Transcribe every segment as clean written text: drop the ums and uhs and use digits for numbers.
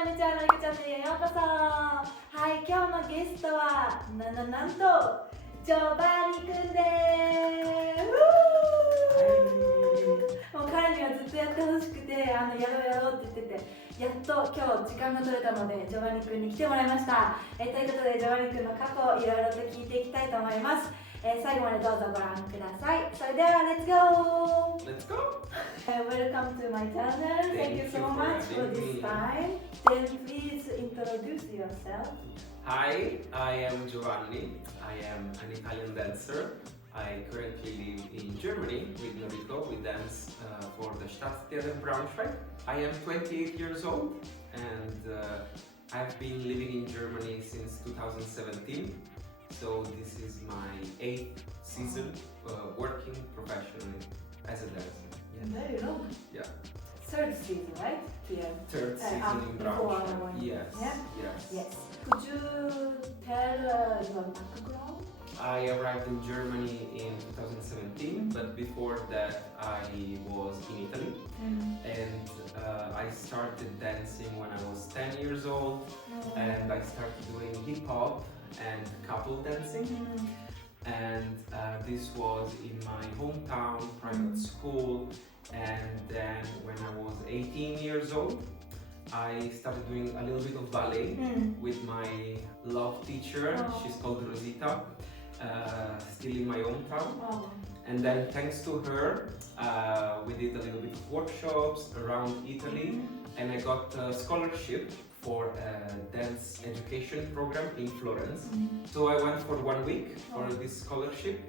こんにちは、のりこチャンネルへようこそ。はい、今日のゲストはなんとジョバニくんです。もう彼にはずっとやってほしくて、やろうって言ってて、やっと今日時間が取れたのでジョバニくんに来てもらいました。ということでジョバニくんの過去をいろいろと聞いていきたいと思います。最後までどうぞご覧ください。それではLet's go! Let's go! Welcome to my channel. Thank you so much for this time. Then please introduce yourself. Hi, I am Giovanni. I am an Italian dancer. I currently live in Germany with Noriko. We dance for the Staatstheater Braunschweig. I am 28 years old and I've been living in Germany since 2017. So this is my 8th season working professionally as a dancer. Yeah. Very long. Yeah. Third season, right? Yeah. Third season in Braunschweig. Yes. Yeah? Yes. Could you tell your background? I arrived in Germany in 2017, but before that I was in Italy. And I started dancing when I was 10 years old, and I started doing hip hop and couple dancing. And this was in my hometown private school. And then when I was 18 years old, I started doing a little bit of ballet with my love teacher. She's called Rosita, still in my hometown. And then thanks to her, we did a little bit of workshops around Italy, and I got a scholarship for a dance education program in Florence. So I went for 1 week for this scholarship,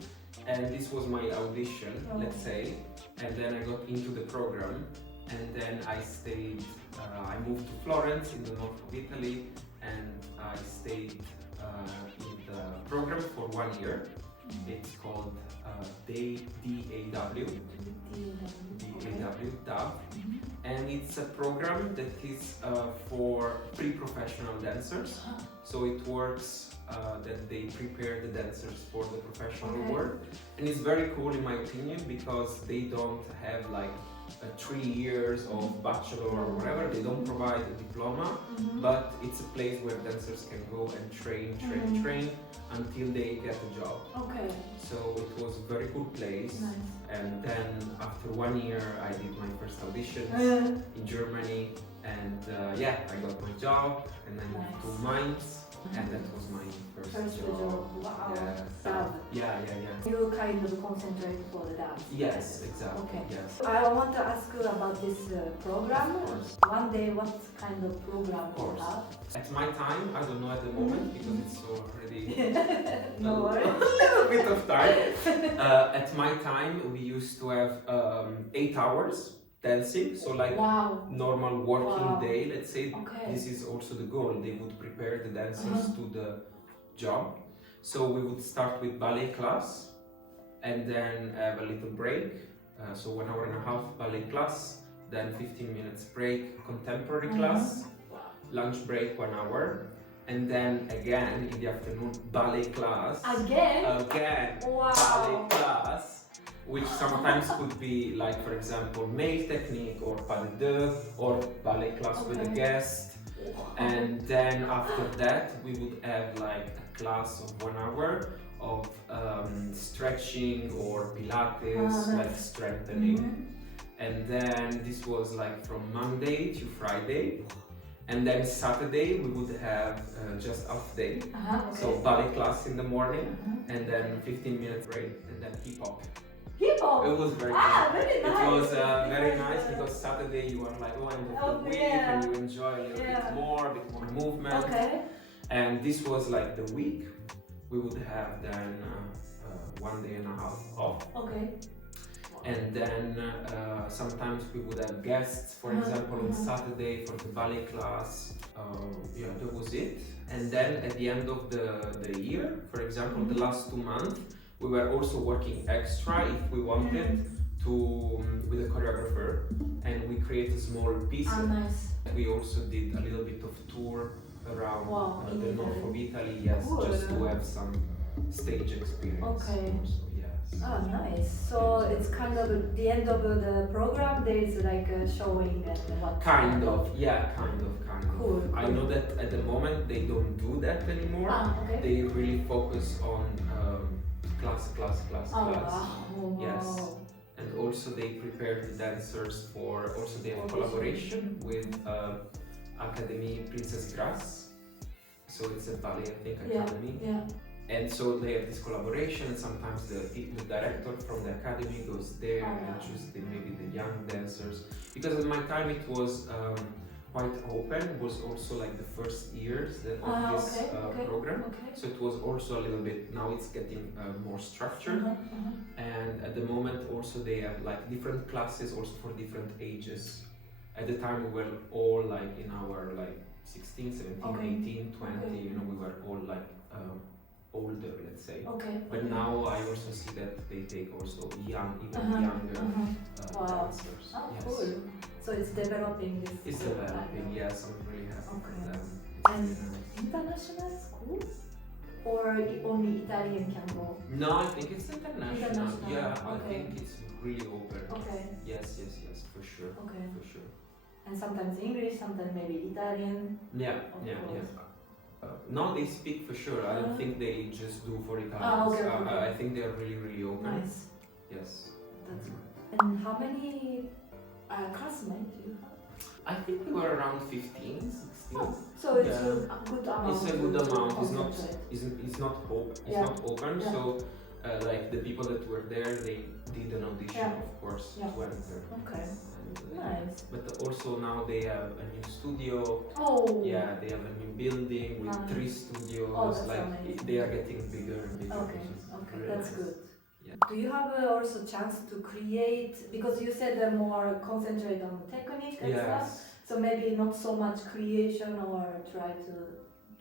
and this was my audition, let's say. And then I got into the program, and then I stayed, I moved to Florence in the north of Italy, and I stayed in the program for 1 year. It's called DAW, and it's a program that is for pre-professional dancers. So it works that they prepare the dancers for the professional world, and it's very cool in my opinion because they don't have like 3 years of bachelor or whatever. They don't provide a diploma, but it's a place where dancers can go and train until they get a job. Okay. So it was a very cool place. Nice. And then after 1 year I did my first auditions in Germany, and I got my job, and then moved to Mainz. And that was my first job. Wow. Yeah. You kind of concentrate for the dance. Yes, exactly. Okay. Yes. I want to ask you about this program. Of course. One day, what kind of program you have? At my time, I don't know at the moment because it's already No worries. a little bit of time. At my time, we used to have 8 hours dancing, so like normal working day, let's say. This is also the goal. They would prepare the dancers to the job. So we would start with ballet class and then have a little break. So 1 hour and a half ballet class, then 15 minutes break, contemporary class, lunch break 1 hour, and then again in the afternoon ballet class. Again, ballet class. Which sometimes could be like, for example, male technique or pas de deux or ballet class with a guest. And then after that, we would have like a class of 1 hour of stretching or Pilates, like strengthening. And then this was like from Monday to Friday. And then Saturday we would have just half day. So ballet class in the morning, and then 15-minute break, and then hip hop. Hip-hop? It was very very nice. It was very nice because Saturday you are like, end of the week, and you enjoy a little bit more movement. And this was like the week. We would have then 1 day and a half off. And then sometimes we would have guests, for example, on Saturday for the ballet class. That was it. And then at the end of the year, for example, the last 2 months, we were also working extra if we wanted to with a choreographer, and we created small pieces. We also did a little bit of tour around the north of Italy, just to have some stage experience. Also, yes. Oh, nice. So it's kind of at the end of the program. There is like a showing and what. Kind of. Cool. I know that at the moment they don't do that anymore. Okay. They really focus on class. Wow. Yes. And also they prepare the dancers for, also they have collaboration with Academy Princess Grass. So it's a ballet, I think, academy. Yeah. And so they have this collaboration, and sometimes the director from the academy goes there and chooses maybe the young dancers. Because at my time it was quite open. It was also like the first years of this program. Okay. So it was also a little bit, now it's getting more structured. And at the moment also they have like different classes also for different ages. At the time we were all like in our like 16, 17, 18, 20, you know, we were all like older, let's say. But now I also see that they take also young, even younger dancers. Yes. Cool. So it's developing this. It's developing, yes, I'm really happy with them. And international school? Or only Italian can go? No, I think it's international. Yeah, I think it's really open. Yes, for sure. For sure. And sometimes English, sometimes maybe Italian. Yeah. No, they speak for sure. I don't think they just do for Italians. I think they are really, really open. Nice. Yes. That's good. And how many classmates do you have? I think we were around 15, 16. So it's a good amount. It's a good amount. It's not open. Yeah. So like the people that were there, they did an audition, of course, to enter. Okay. Nice. But also now they have a new studio. Yeah, they have a new building with 3 studios. Like amazing. they are getting bigger and bigger. Okay, really that's nice. good. Yeah. Do you have also chance to create, because you said they're more concentrated on technique and stuff, so maybe not so much creation or try to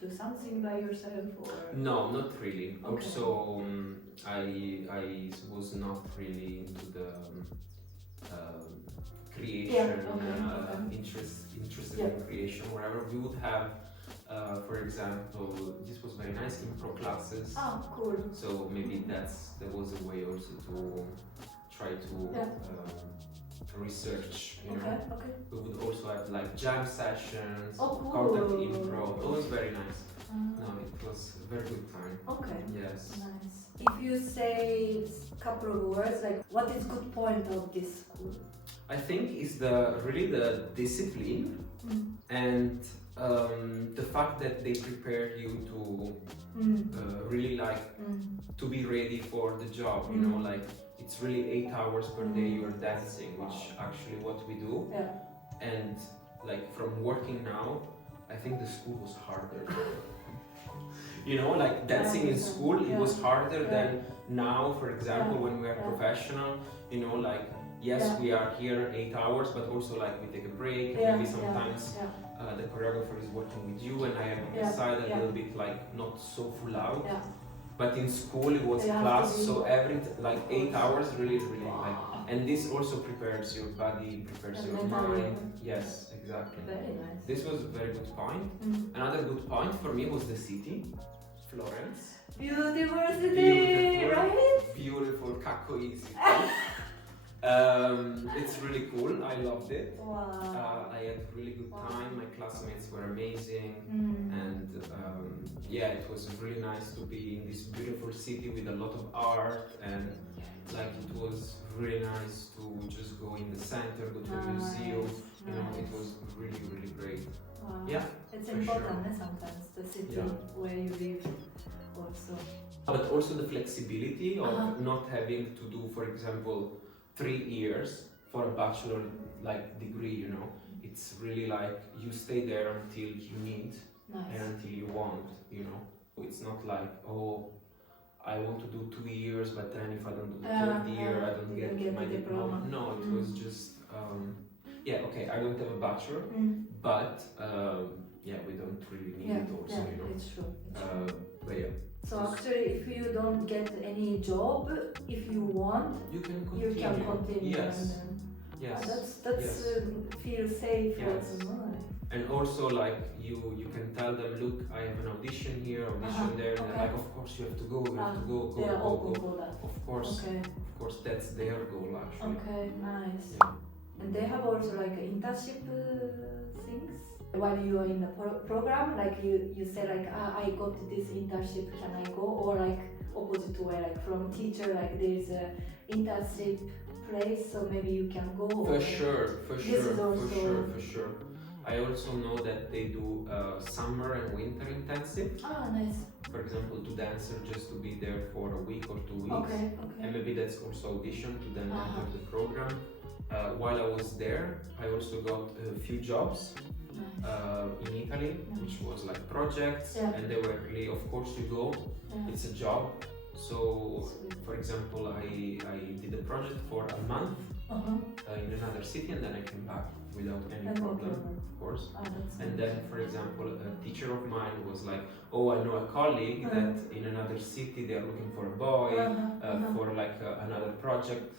do something by yourself or? No, not really. Okay. Also, I was not really into the creation, interested in creation, whatever. We would have, for example, this was very nice, improv classes. Cool. So maybe there was a way also to try to research, you know. We would also have like jam sessions, content improv. It was very nice. No, it was a very good time. Yes. Nice. If you say a couple of words, like what is good point of this school? I think is really the discipline and the fact that they prepare you to really like to be ready for the job, you know, like it's really 8 hours per day you're dancing, which actually what we do. And like from working now, I think the school was harder. You know, like dancing in school, it was harder than now, for example, when we are professional, you know, like yes, we are here 8 hours, but also like we take a break, and maybe sometimes the choreographer is working with you and I am on the side a little bit like not so full out. But in school it was class, so every like 8 hours really like, and this also prepares your body, prepares your mind. Yes, exactly. Very nice. This was a very good point. Another good point for me was the city, Florence. Beautiful city, right? Beautiful, Kakoi city. It's really cool. I loved it. I had a really good time. My classmates were amazing, and it was really nice to be in this beautiful city with a lot of art, and like it was really nice to just go in the center, go to a museum. You know, it was really, really great. Yeah, it's important sometimes the city where you live also. But also the flexibility of not having to do, for example, 3 years for a bachelor like degree, you know. It's really like you stay there until you need and until you want, you know. It's not like, oh, I want to do 2 years, but then if I don't do the 3rd year, I don't get my diploma. No, it was just, I don't have a bachelor, but we don't really need it also, you know. It's true. But yeah. So actually, if you don't get any job, if you want, you can continue. Yes. Yes. That's feel safe also. And also like you can tell them, look, I have an audition here, audition there, and they're like, of course you have to go, you have to go. Of course that's their goal actually. Okay, nice. Yeah. And they have also like internship things while you are in the program, like you say like I got this internship, can I go? Or like opposite way, like from teacher, like there's a internship place, so maybe you can go. For sure. I also know that they do summer and winter intensive. Ah, nice. For example, to dancer just to be there for a week or 2 weeks. Okay. And maybe that's also audition to then enter the program. While I was there, I also got a few jobs in Italy, which was like projects, and they were really, of course you go, it's a job. So, for example, I did a project for a month in another city, and then I came back without any problem, of course. And then, for example, a teacher of mine was like, oh, I know a colleague that in another city they are looking for a boy for like another project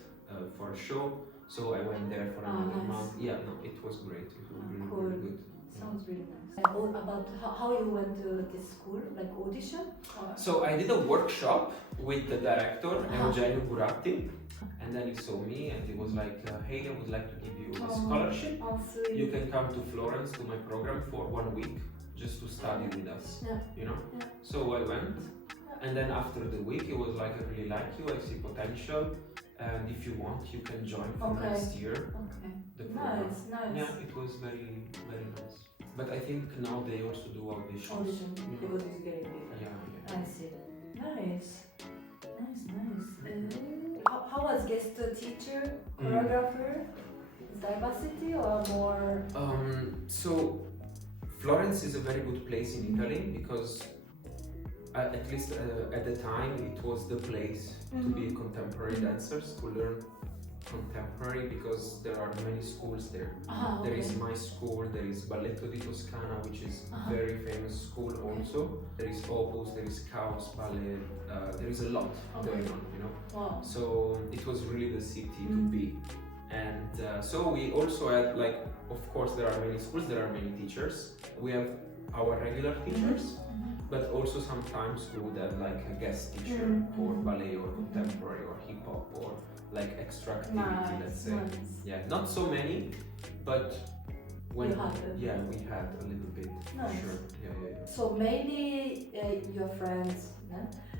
for a show. So I went there for another month. Yeah, no, it was great. It was really good. Sounds really nice. And about how you went to this school, like audition? So I did a workshop with the director, Eugenio Buratti, and then he saw me and he was like, hey, I would like to give you a scholarship. You can come to Florence to my program for 1 week just to study with us, you know? So I went, and then after the week he was like, I really like you, I see potential, and if you want you can join for next year. The program. Nice. Yeah, it was very nice. But I think now they also do auditions. Because it's getting bigger. Yeah. I see. Nice. How was guest teacher, choreographer? Diversity or more? So Florence is a very good place in Italy because at least at the time it was the place to be contemporary dancers, to learn contemporary, because there are many schools there. There is my school, there is Balletto di Toscana, which is very famous school also. There is Opus, there is Chaos Ballet, there is a lot going on, you know. So it was really the city to be. And so we also had, like, of course there are many schools, there are many teachers. We have our regular teachers, but also sometimes we would have like a guest teacher for ballet or contemporary or hip hop or like extra activity, let's say. Yeah, not so many, but when we had a little bit. Sure. Yeah. So maybe your friends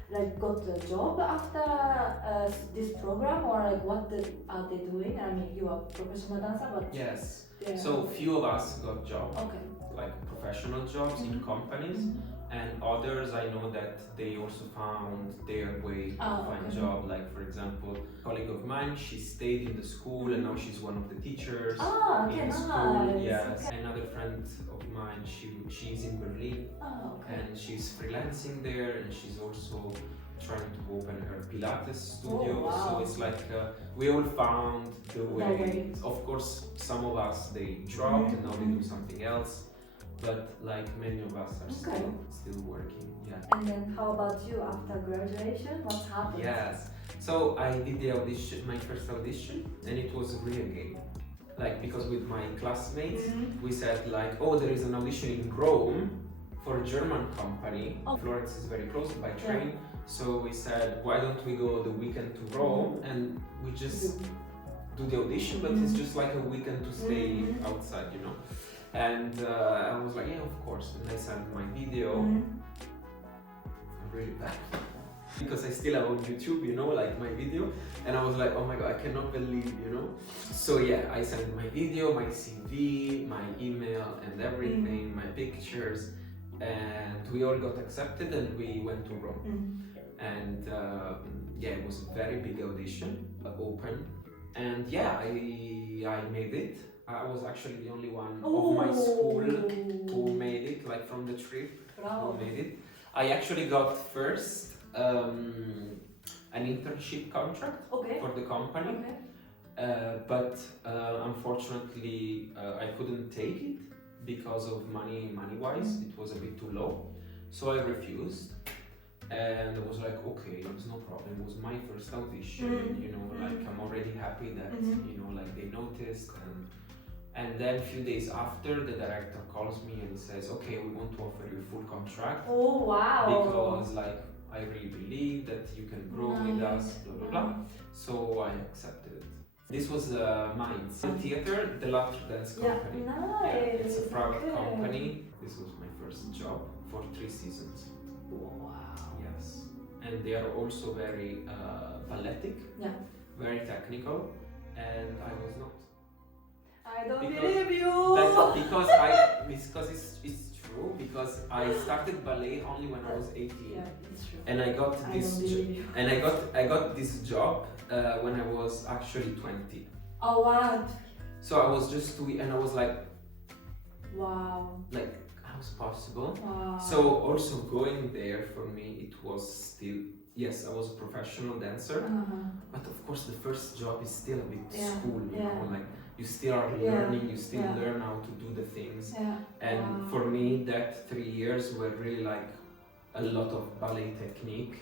like got a job after this program, or like what are they doing? I mean, you are professional dancer, but yes. So few of us got jobs, like professional jobs in companies. And others, I know that they also found their way to find a job. Like, for example, a colleague of mine, she stayed in the school and now she's one of the teachers in the school. Yes. Another friend of mine, she's in Berlin and she's freelancing there, and she's also trying to open her Pilates studio. So it's like we all found the way. Of course, some of us, they dropped and now they do something else. But like many of us are still working. And then how about you after graduation? What happened? Yes. So I did the audition, my first audition, and it was really a game. Like, because with my classmates, we said like, oh, there is an audition in Rome for a German company. Florence is very close by train. So we said, why don't we go the weekend to Rome and we just do the audition, but it's just like a weekend to stay outside, you know. And I was like, yeah, of course. And I sent my video. Really bad. Because I still have on YouTube, you know, like my video. And I was like, oh my god, I cannot believe, you know. So yeah, I sent my video, my CV, my email and everything, my pictures. And we all got accepted and we went to Rome. And yeah, it was a very big audition, open. And yeah, I made it. I was actually the only one of my school who made it, like from the trip, who made it. I actually got first an internship contract for the company, but unfortunately I couldn't take it because of money-wise, it was a bit too low. So I refused. And I was like, okay, it's no problem. It was my first audition, you know, like I'm already happy that, you know, like they noticed. And then a few days after, the director calls me and says, okay, we want to offer you a full contract. Oh, wow. Because like, I really believe that you can grow with us, blah, blah, blah. So I accepted it. This was Mainz Theater, the Laughter Dance Company. Nice. Yeah, it's a private company. This was my first job for 3 seasons. Wow. Yes. And they are also very balletic, very technical, and I was not. I don't Because- believe you! Because it's true, because I started ballet only when I was 18. Yeah, it's true. And I got I this don't believe you. and I got this job when I was actually 20. Oh, wow. So I was just and I was like Wow. how is possible? Wow. So also going there for me, it was still, yes, I was a professional dancer, but of course the first job is still a bit school, you know, like you still are learning, you still learn how to do the things. Yeah. And for me, that 3 years were really like a lot of ballet technique,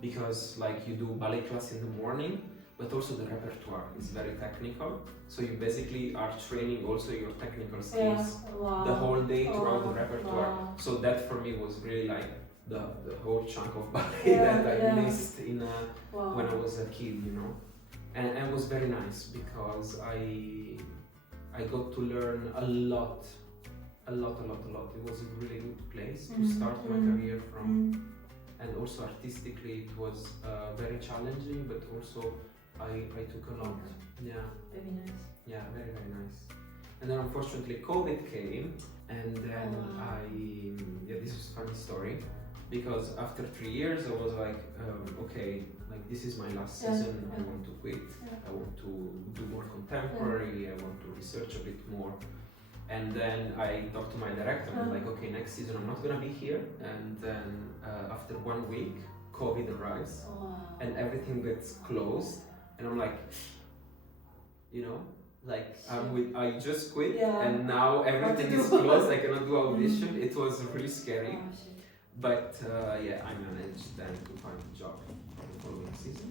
because like you do ballet class in the morning, but also the repertoire is very technical. So you basically are training also your technical skills the whole day throughout the repertoire. Wow. So that for me was really like the whole chunk of ballet that I missed when I was a kid, you know. And it was very nice because I got to learn a lot. It was a really good place to start my career from. And also artistically it was very challenging, but also I took a lot. Yeah. Very nice. Yeah, very, very nice. And then unfortunately COVID came, and then this was a funny story, because after 3 years I was like, okay, like this is my last season, I want to quit, I want to do more contemporary, I want to research a bit more. And then I talked to my director, and I was like, okay, next season I'm not gonna be here. And then after 1 week, COVID arrives, and everything gets closed, and I'm like, you know, like I just quit, and now everything is closed. I cannot do audition. It was really scary, but I managed then to find a job for the following season.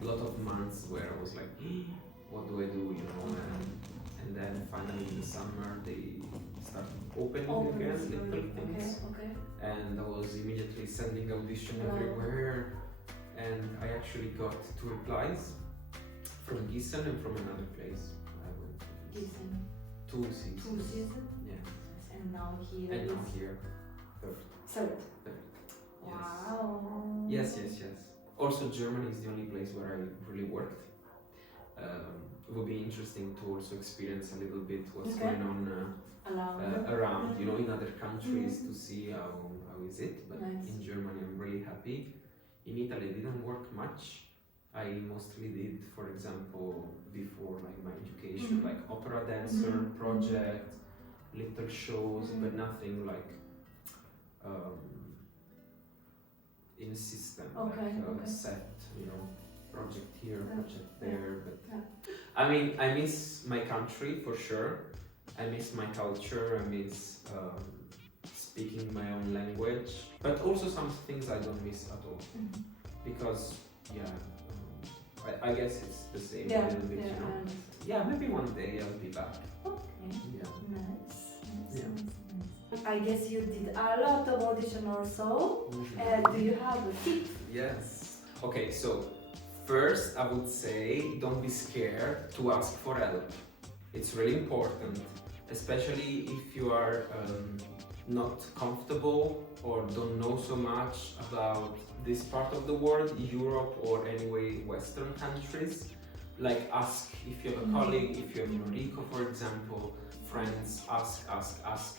A lot of months where I was like, what do I do, you know? And then finally in the summer they started opening again little things, and I was immediately sending audition everywhere, and I actually got 2 replies from Gießen and from another place. I went to Gießen. 2 seasons. 2 seasons? Yeah. And now here. And now here, third. Wow. Yes. Also Germany is the only place where I really worked. It would be interesting to also experience a little bit what's going on around, you know, in other countries to see how is it. But in Germany I'm really happy. In Italy I didn't work much. I mostly did, for example, before like my education, like opera dancer project, little shows, but nothing like in a system, like set, you know, project here, project there. But I mean, I miss my country for sure. I miss my culture. I miss speaking my own language. But also some things I don't miss at all, because I guess it's the same a little bit, you know. Yeah, maybe one day I'll be back. Okay. Yeah. Nice. I guess you did a lot of audition also. Do you have a tip? Yes. Okay, so first I would say don't be scared to ask for help. It's really important, especially if you are not comfortable or don't know so much about this part of the world, Europe or anyway Western countries. Like ask if you have a colleague, if you have Enrico for example, friends, ask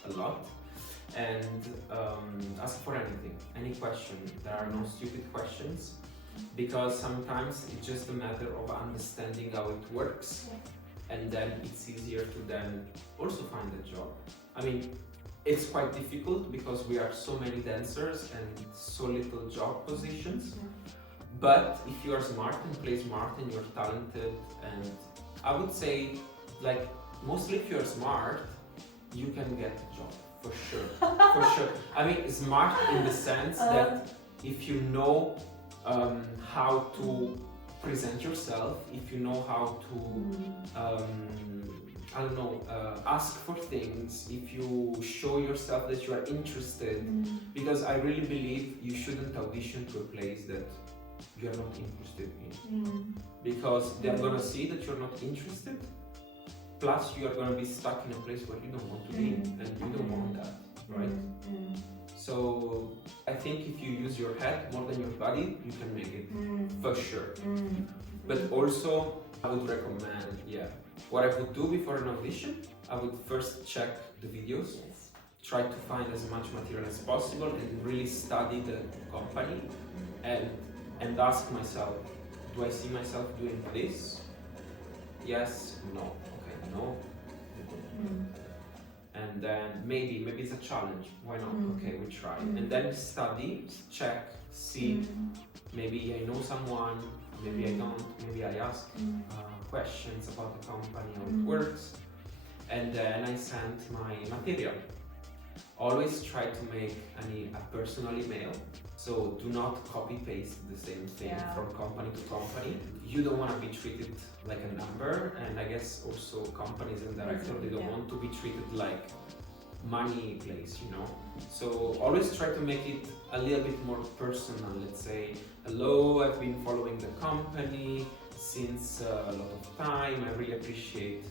a lot. And ask for anything, any question. There are no stupid questions, because sometimes it's just a matter of understanding how it works, and then it's easier to then also find a job. I mean, it's quite difficult because we are so many dancers and so little job positions, but if you are smart and play smart and you're talented, and I would say like mostly if you're smart, you can get a job. For sure. I mean, smart in the sense that if you know how to present yourself, if you know how I don't know, ask for things, if you show yourself that you are interested, because I really believe you shouldn't audition to a place that you are not interested in, because they're gonna see that you're not interested, plus you are gonna be stuck in a place where you don't want to be, and you don't want that, right? So I think if you use your head more than your body, you can make it, for sure. But also, I would recommend, what I would do before an audition, I would first check the videos, try to find as much material as possible and really study the company and ask myself, do I see myself doing this? Yes, no, okay, no. And then maybe it's a challenge, why not? Okay, we try. And then study, check, see, maybe I know someone, maybe I don't, maybe I ask questions about the company, how it works, and then I send my material. Always try to make a personal email, so do not copy paste the same thing from company to company. You don't want to be treated like a number, and I guess also companies and directors, they don't want to be treated like money place, you know. So always try to make it a little bit more personal. Let's say, hello, I've been following the company since a lot of time. I really appreciate.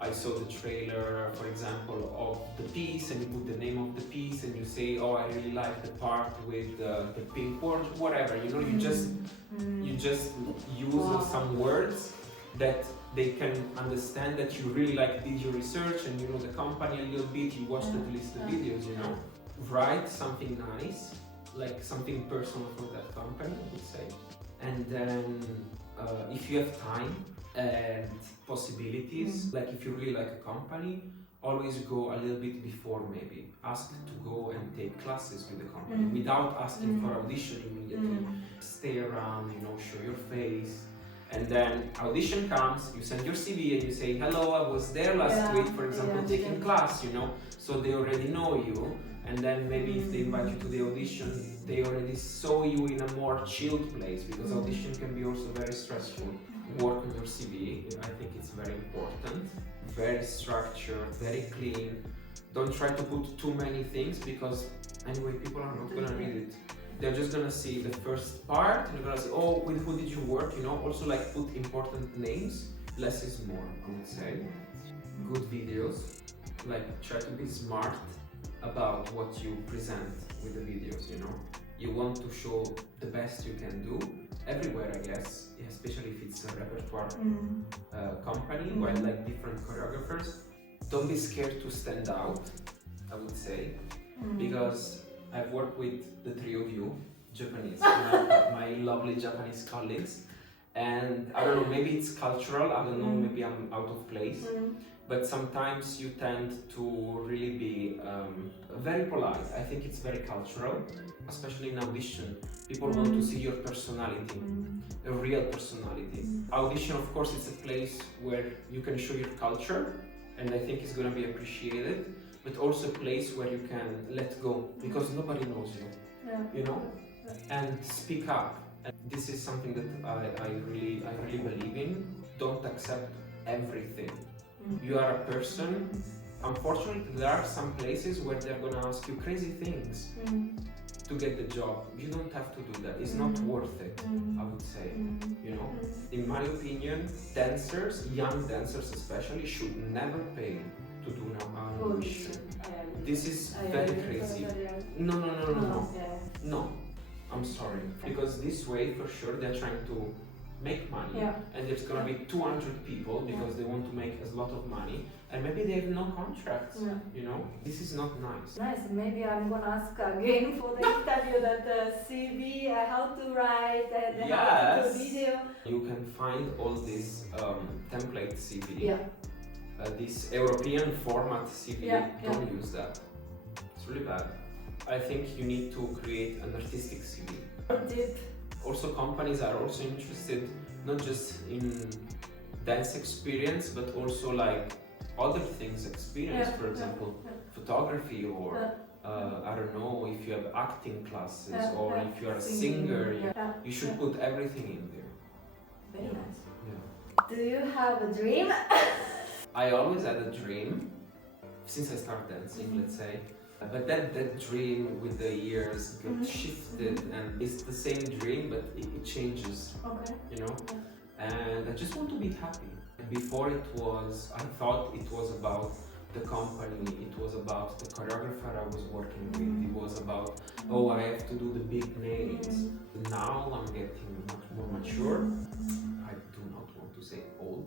I saw the trailer, for example, of the piece, and you put the name of the piece, and you say, "Oh, I really like the part with the pink words, whatever." You know, you just use some words that they can understand that you really did your research and you know the company a little bit. You watched at least the videos, you know. Write something nice, like something personal for that company, I would say, and then if you have time and possibilities, like if you really like a company, always go a little bit before, maybe ask to go and take classes with the company without asking for audition immediately. Stay around, you know, show your face, and then audition comes, you send your CV and you say, hello, I was there last week, for example, taking class, you know, so they already know you. And then maybe if they invite you to the audition, they already saw you in a more chilled place, because audition can be also very stressful. Work on your CV, I think it's very important. Very structured, very clean. Don't try to put too many things, because anyway, people are not gonna read it. They're just gonna see the first part and they're gonna say, oh, with who did you work, you know? Also put important names. Less is more, I would say. Good videos, try to be smart about what you present with the videos, you know. You want to show the best you can do everywhere, I guess, especially if it's a repertoire company where different choreographers. Don't be scared to stand out, I would say, because I've worked with the three of you, Japanese, my lovely Japanese colleagues, and I don't know, maybe it's cultural, I don't know, maybe I'm out of place. But sometimes you tend to really be very polite. I think it's very cultural, especially in audition. People want to see your personality, a real personality. Audition, of course, it's a place where you can show your culture, and I think it's going to be appreciated, but also a place where you can let go, because nobody knows you, you know, and speak up. And this is something that I really believe in. Don't accept everything. You are a person. Unfortunately, there are some places where they're gonna ask you crazy things to get the job. You don't have to do that. It's not worth it, I would say. You know, in my opinion, dancers, young dancers especially, should never pay to do an audition. This is very crazy. No. I'm sorry, because this way, for sure, they're trying to make money, and there's gonna be 200 people because they want to make a lot of money, and maybe they have no contracts. You know, this is not nice. Nice. Maybe I'm gonna ask again for the interview that CV, how to write, and how to do video. You can find all this template CV. This European format CV. Don't use that. It's really bad. I think you need to create an artistic CV. Also, companies are also interested not just in dance experience, but also other things experience. For example, photography, or I don't know, if you have acting classes, or if you are a singer, you should put everything in there. Very nice. Do you have a dream? I always had a dream since I started dancing, let's say. But that dream with the years got shifted, and it's the same dream, but it changes. Okay. You know, and I just want to be happy. Before I thought it was about the company, it was about the choreographer I was working with, it was about, oh, I have to do the big names. Now I'm getting much more mature. I do not want to say old.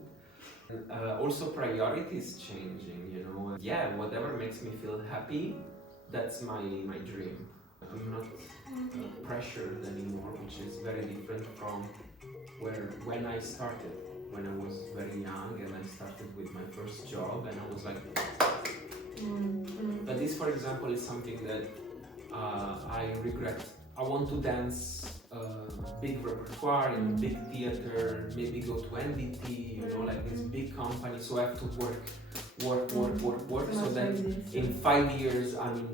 Also priorities changing, you know. Yeah, whatever makes me feel happy, that's my dream. I'm not pressured anymore, which is very different from when I started. When I was very young and I started with my first job and I was like, but this, for example, is something that I regret. I want to dance big repertoire in big theater, maybe go to NDT, you know, like this big company. So I have to work. So then in 5 years I'm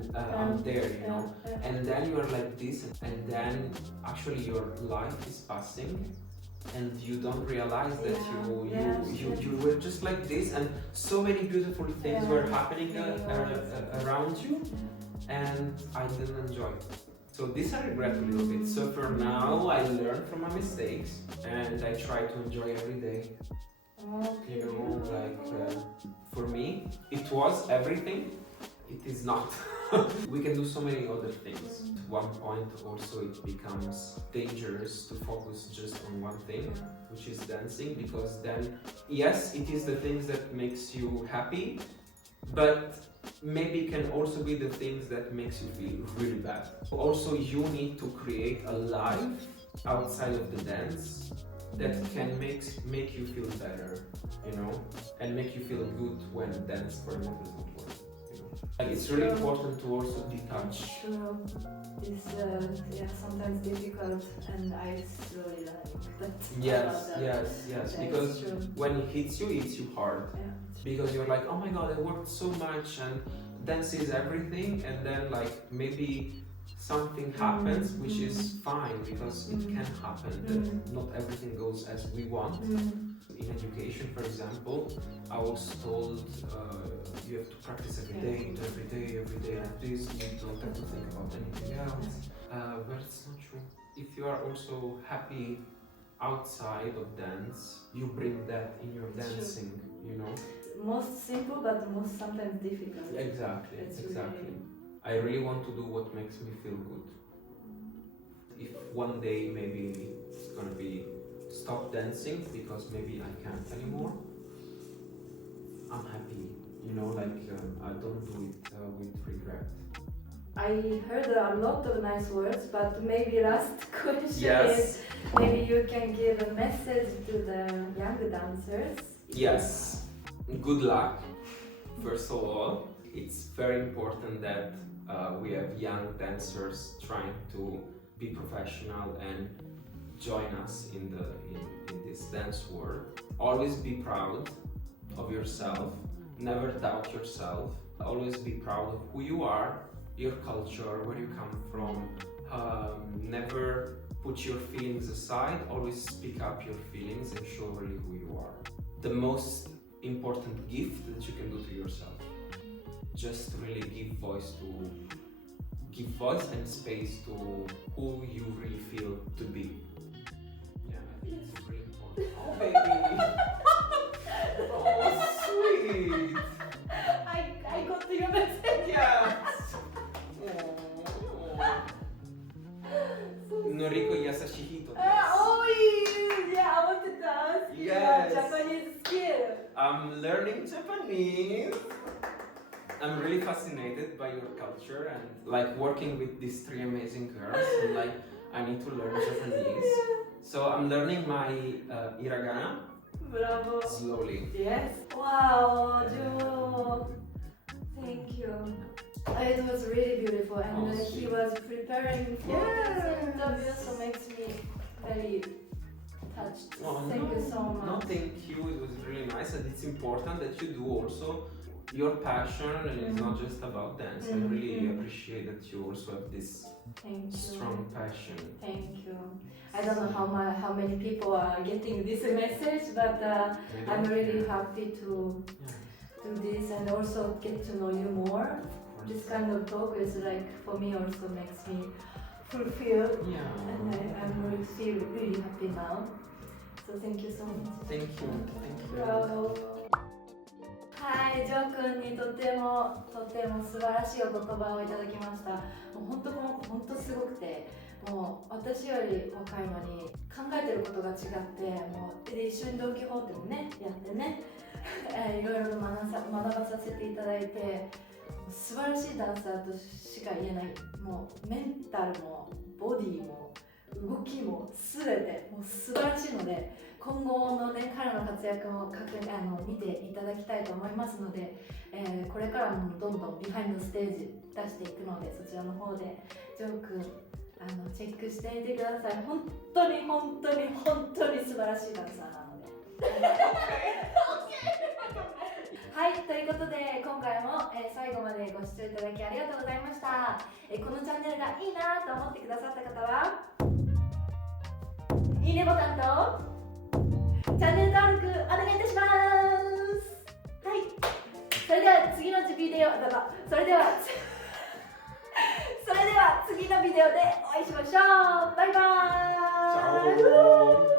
there, you know. And then you are like this, and then actually your life is passing. And you don't realize that you were just like this, and so many beautiful things were happening around you, and I didn't enjoy it. So this I regret a little bit. So for now, I learn from my mistakes, and I try to enjoy every day. You know, like for me, it was everything. It is not. We can do so many other things. At one point also it becomes dangerous to focus just on one thing, which is dancing, because then, yes, it is the things that makes you happy, but maybe it can also be the things that makes you feel really bad. Also, you need to create a life outside of the dance that can make you feel better, you know, and make you feel good when dance, for example, is not working. Like it's really important to also detach. True. It's sometimes difficult, and I slowly learn that. Yes. Because when it hits you hard. Yeah. Because you're like, oh my god, I worked so much, and dance is everything, and then like maybe something happens, which is fine, because it can happen. That not everything goes as we want. In education, for example, I was told you have to practice every day like this, you don't have to think about anything else. But it's not true. If you are also happy outside of dance, you bring that in your dancing, you know? Most simple, but most sometimes difficult. Exactly. I really want to do what makes me feel good. If one day maybe it's gonna be stop dancing because maybe I can't anymore, I'm happy, you know, like I don't do it with regret. I heard a lot of nice words, but maybe last question Yes. is maybe you can give a message to the young dancers. Yes, good luck. First of all, it's very important that we have young dancers trying to be professional and join us in this dance world. Always be proud of yourself, never doubt yourself. Always be proud of who you are, your culture, where you come from. Never put your feelings aside, always speak up your feelings and show really who you are. The most important gift that you can do to yourself. Just really give voice and space to who you really feel to be. Yeah, I think it's really important. Oh baby! Oh sweet! I got your message. Yes! Noriko Yasashihito. Yeah, I wanted to ask you Yes. Japanese skill. I'm learning Japanese. I'm really fascinated by your culture and like working with these three amazing girls, and like I need to learn Japanese. So I'm learning my hiragana. Bravo. Slowly. Yes. Wow, Jo. Thank you. It was really beautiful, and he was preparing for this interview, so makes me very touched. Thank you so much. No, thank you. It was really nice, and it's important that you do also your passion, and it's not just about dance. I really appreciate that you also have this strong passion. Thank you. I don't know how many people are getting this message, but I'm really happy to do this and also get to know you more. This kind of talk is like for me also makes me fulfilled, and I'm really feel really happy now. So thank you so much. Thank you. Bravo. はい、ジョー君にとても素晴らしいお言葉をいただきました。もう本当この子本当すごくて、もう私より若いのに考えてることが違って、もうで一緒にドン・キホーテもねやってね、いろいろと学ばさせていただいて、素晴らしいダンサーとしか言えない。もうメンタルもボディも動きも全てもう素晴らしいので、今後のね彼の活躍を見ていただきたいと思いますので、これからもどんどんビハインドステージ出していくので、そちらの方でジョー君チェックしてみてください。本当に素晴らしいダンサーなので。はい、ということで今回も、最後までご視聴いただきありがとうございました。このチャンネルがいいなと思ってくださった方はいいねボタンとチャンネル登録お願いいたします。はい、それでは次のビデオそれでは次のビデオでお会いしましょう。バイバーイ。